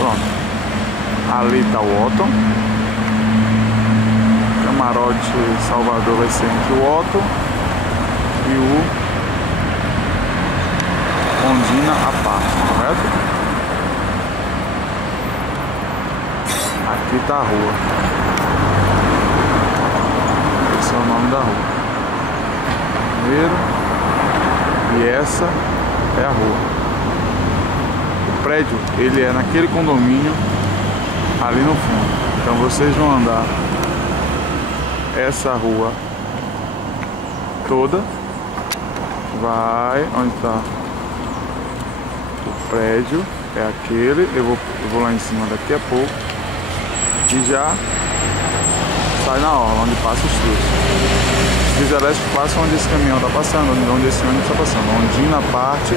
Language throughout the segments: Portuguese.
Pronto. Ali tá o Otton. Camarote Salvador vai ser entre o Otton e o Ondina à parte, correto? Aqui tá a rua. Esse é o nome da rua. Primeiro. E essa é a rua. O prédio, ele é naquele condomínio ali no fundo. Então vocês vão andar essa rua toda. Vai onde está o prédio, é aquele. Eu vou lá em cima daqui a pouco. E já sai na orla, onde passa os trilhos. Os fios elétricos passam onde esse caminhão está passando, onde esse ônibus está passando. Ondina à parte.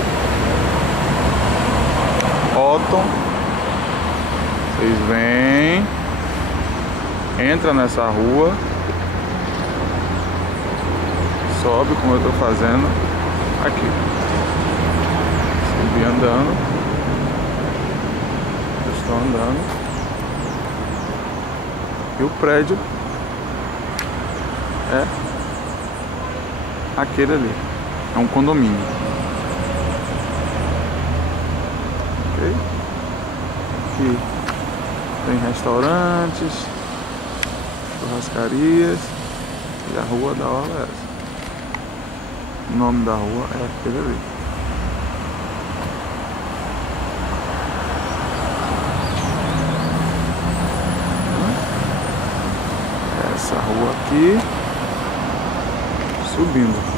Otton. Vocês vêm. Entra nessa rua. Sobe como eu estou fazendo aqui. Subi andando. Eu estou andando. E o prédio é aquele ali. É um condomínio. Ok? Aqui tem restaurantes, churrascarias. E a rua da orla é essa. O nome da rua é aquele ali. Essa rua aqui, subindo.